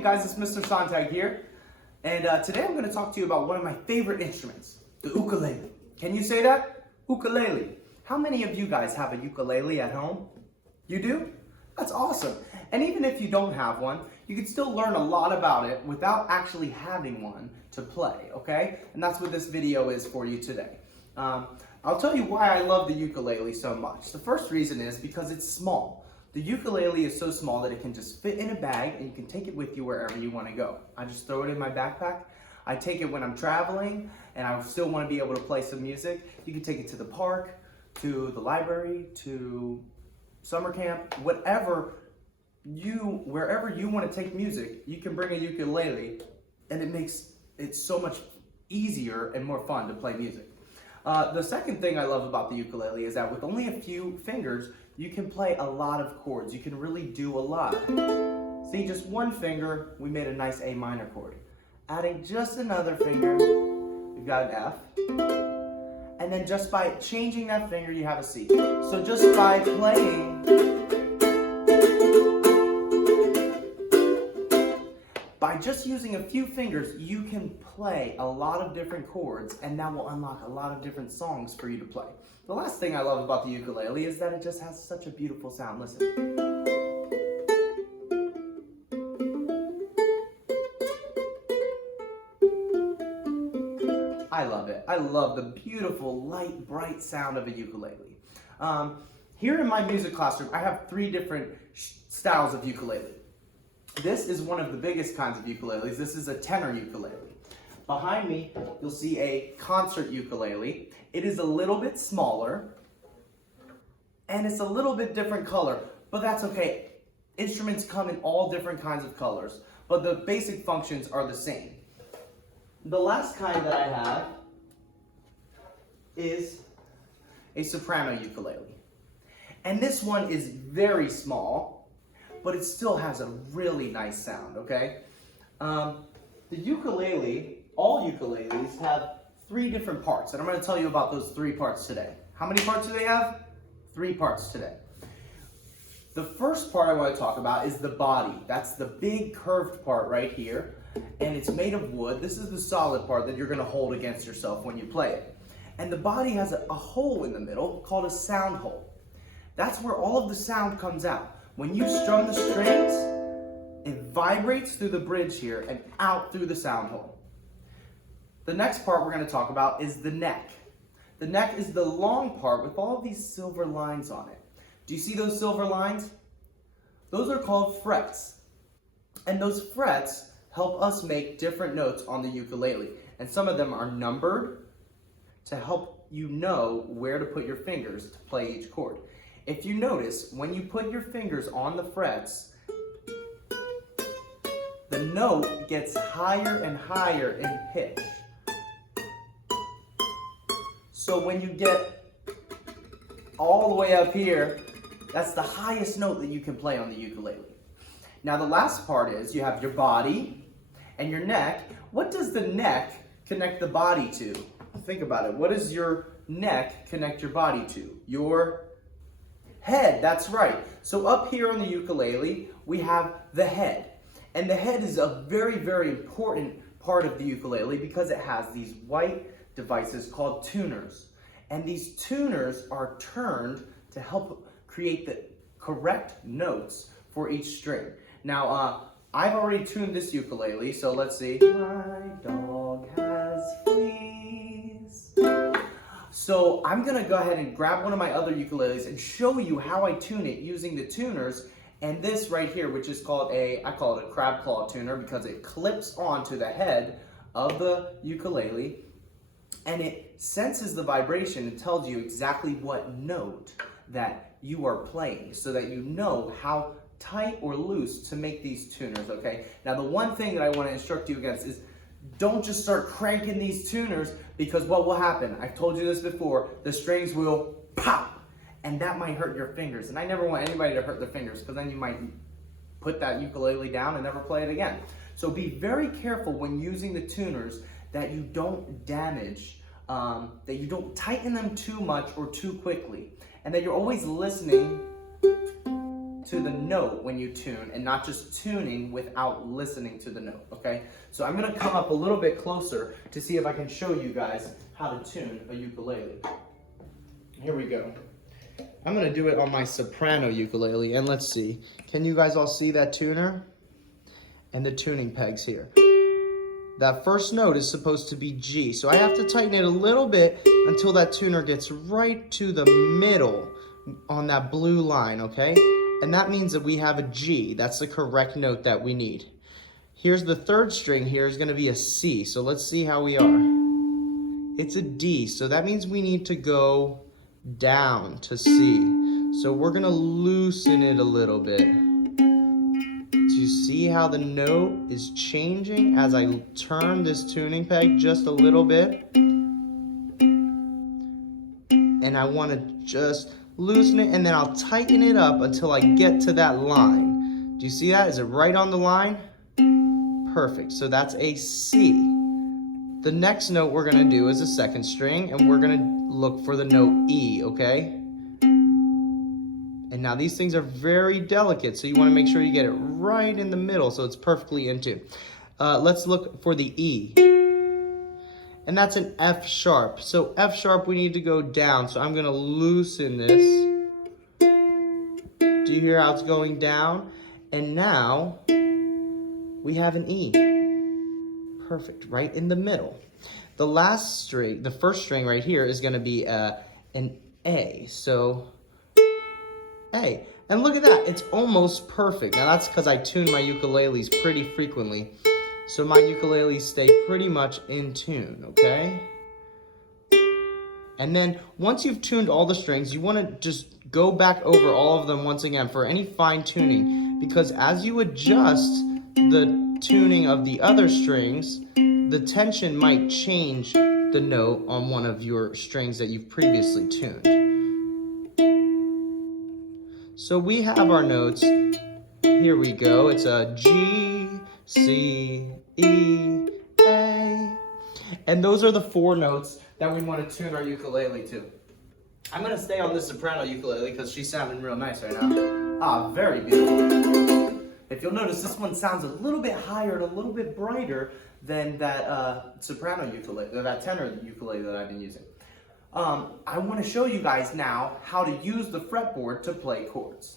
Hey guys, it's Mr. Sontag here, and today I'm going to talk to you about one of my favorite instruments, the ukulele. Can you say that? Ukulele. How many of you guys have a ukulele at home? You do? That's awesome. And even if you don't have one, you can still learn a lot about it without actually having one to play, okay? And that's what this video is for you today. I'll tell you why I love the ukulele so much. The first reason is because it's small. The ukulele is so small that it can just fit in a bag and you can take it with you wherever you want to go. I just throw it in my backpack. I take it when I'm traveling and I still want to be able to play some music. You can take it to the park, to the library, to summer camp, wherever you want to take music, you can bring a ukulele and it makes it so much easier and more fun to play music. The second thing I love about the ukulele is that with only a few fingers, you can play a lot of chords. You can really do a lot. See, just one finger, we made a nice A minor chord. Adding just another finger, we've got an F. And then just by changing that finger, you have a C. So just by playing, by just using a few fingers, you can play a lot of different chords, and that will unlock a lot of different songs for you to play. The last thing I love about the ukulele is that it just has such a beautiful sound. Listen. I love it. I love the beautiful, light, bright sound of a ukulele. Here in my music classroom, I have 3 different styles of ukulele. This is one of the biggest kinds of ukuleles. This is a tenor ukulele. Behind me, you'll see a concert ukulele. It is a little bit smaller, and it's a little bit different color, but that's okay. Instruments come in all different kinds of colors, but the basic functions are the same. The last kind that I have is a soprano ukulele. And this one is very small, but it still has a really nice sound, okay? The ukulele, all ukuleles have 3 different parts, and I'm going to tell you about those 3 parts today. How many parts do they have? 3 parts today. The first part I want to talk about is the body. That's the big curved part right here, and it's made of wood. This is the solid part that you're going to hold against yourself when you play it. And the body has a hole in the middle called a sound hole. That's where all of the sound comes out. When you strum the strings, it vibrates through the bridge here and out through the sound hole. The next part we're going to talk about is the neck. The neck is the long part with all of these silver lines on it. Do you see those silver lines? Those are called frets. And those frets help us make different notes on the ukulele. And some of them are numbered to help you know where to put your fingers to play each chord. If you notice, when you put your fingers on the frets, the note gets higher and higher in pitch. So when you get all the way up here, that's the highest note that you can play on the ukulele. Now the last part is you have your body and your neck. What does the neck connect the body to? Think about it. What does your neck connect your body to? Your head, that's right. So up here on the ukulele, we have the head. And the head is a very, very important part of the ukulele because it has these white devices called tuners. And these tuners are turned to help create the correct notes for each string. Now, I've already tuned this ukulele, so let's see. My dog has fleas. So I'm gonna go ahead and grab one of my other ukuleles and show you how I tune it using the tuners. And this right here, which is called I call it a crab claw tuner because it clips onto the head of the ukulele and it senses the vibration and tells you exactly what note that you are playing so that you know how tight or loose to make these tuners, okay? Now the one thing that I want to instruct you against is don't just start cranking these tuners because what will happen? I've told you this before, the strings will pop and that might hurt your fingers. And I never want anybody to hurt their fingers because then you might put that ukulele down and never play it again. So be very careful when using the tuners that you don't damage, that you don't tighten them too much or too quickly. And that you're always listening to the note when you tune and not just tuning without listening to the note, okay? So I'm gonna come up a little bit closer to see if I can show you guys how to tune a ukulele. Here we go. I'm gonna do it on my soprano ukulele, and let's see. Can you guys all see that tuner? And the tuning pegs here. That first note is supposed to be G, so I have to tighten it a little bit until that tuner gets right to the middle on that blue line, okay? And that means that we have a G. That's the correct note that we need. Here's the third string here is gonna be a C, so let's see how we are. It's a D, so that means we need to go down to C. So we're gonna loosen it a little bit. Do you see how the note is changing as I turn this tuning peg just a little bit? And I wanna just loosen it, and then I'll tighten it up until I get to that line. Do you see that? Is it right on the line? Perfect, so that's a C. The next note we're gonna do is a second string, and we're gonna look for the note E, okay? And now these things are very delicate, so you wanna make sure you get it right in the middle so it's perfectly in tune. Let's look for the E. And that's an F sharp. So F sharp, we need to go down, so I'm gonna loosen this. Do you hear how it's going down? And now, we have an E. Perfect, right in the middle. The last string, the first string right here is gonna be an A, so A. And look at that, it's almost perfect. Now that's because I tune my ukuleles pretty frequently, so my ukuleles stay pretty much in tune, okay? And then once you've tuned all the strings, you wanna just go back over all of them once again for any fine tuning, because as you adjust the tuning of the other strings, the tension might change the note on one of your strings that you've previously tuned. So we have our notes. Here we go. It's a G, C, E, A. And those are the 4 notes that we want to tune our ukulele to. I'm going to stay on this soprano ukulele because she's sounding real nice right now. Ah, very beautiful. If you'll notice, this one sounds a little bit higher and a little bit brighter than that soprano ukulele, or that tenor ukulele that I've been using. I want to show you guys now how to use the fretboard to play chords.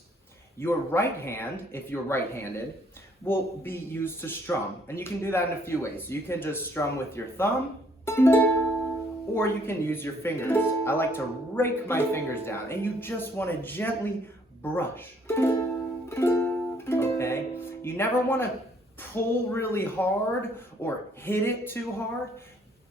Your right hand, if you're right-handed, will be used to strum. And you can do that in a few ways. You can just strum with your thumb, or you can use your fingers. I like to rake my fingers down, and you just want to gently brush. Okay? You never want to pull really hard or hit it too hard.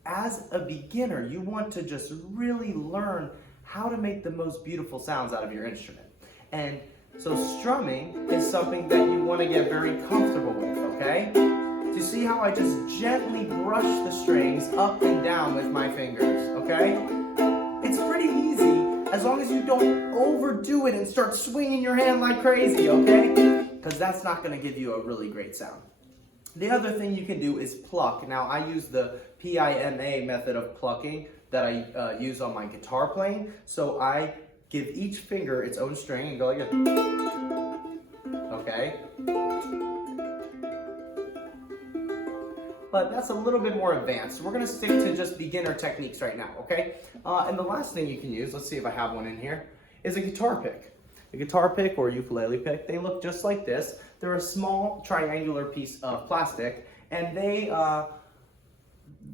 As a beginner, you want to just really learn how to make the most beautiful sounds out of your instrument. And so strumming is something that you want to get very comfortable with, okay? Do you see how I just gently brush the strings up and down with my fingers, okay? It's pretty easy as long as you don't overdo it and start swinging your hand like crazy, okay? Because that's not going to give you a really great sound. The other thing you can do is pluck. Now, I use the PIMA method of plucking that I use on my guitar playing. So I give each finger its own string and go like this. Okay? But that's a little bit more advanced. We're going to stick to just beginner techniques right now, okay? And the last thing you can use, let's see if I have one in here, is a guitar pick. A guitar pick or a ukulele pick, they look just like this. They're a small triangular piece of plastic, and they,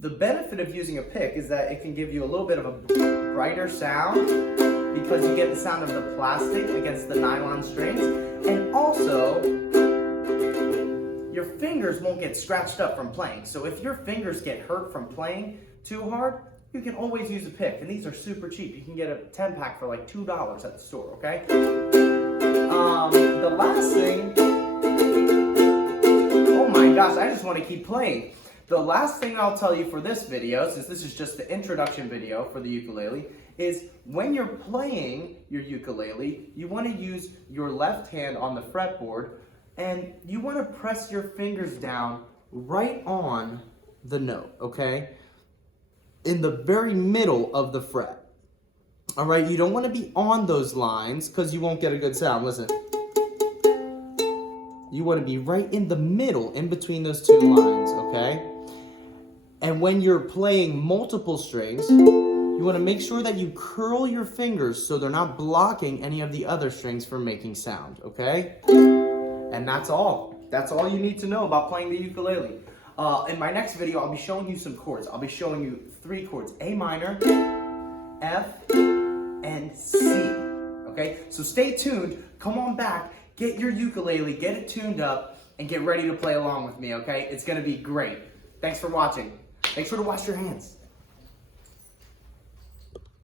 the benefit of using a pick is that it can give you a little bit of a brighter sound because you get the sound of the plastic against the nylon strings, and also your fingers won't get scratched up from playing. So if your fingers get hurt from playing too hard, you can always use a pick, and these are super cheap. You can get a 10-pack for like $2 at the store, okay? The last thing, oh my gosh, I just want to keep playing. The last thing I'll tell you for this video, since this is just the introduction video for the ukulele, is when you're playing your ukulele, you want to use your left hand on the fretboard, and you want to press your fingers down right on the note, okay? In the very middle of the fret. All right, you don't want to be on those lines because you won't get a good sound. Listen. You want to be right in the middle, in between those two lines, okay? And when you're playing multiple strings, you want to make sure that you curl your fingers so they're not blocking any of the other strings from making sound, okay? And that's all. That's all you need to know about playing the ukulele. In my next video, I'll be showing you some chords. I'll be showing you 3 chords: A minor, F, and C. Okay? So stay tuned. Come on back. Get your ukulele, get it tuned up, and get ready to play along with me, okay? It's going to be great. Thanks for watching. Make sure to wash your hands.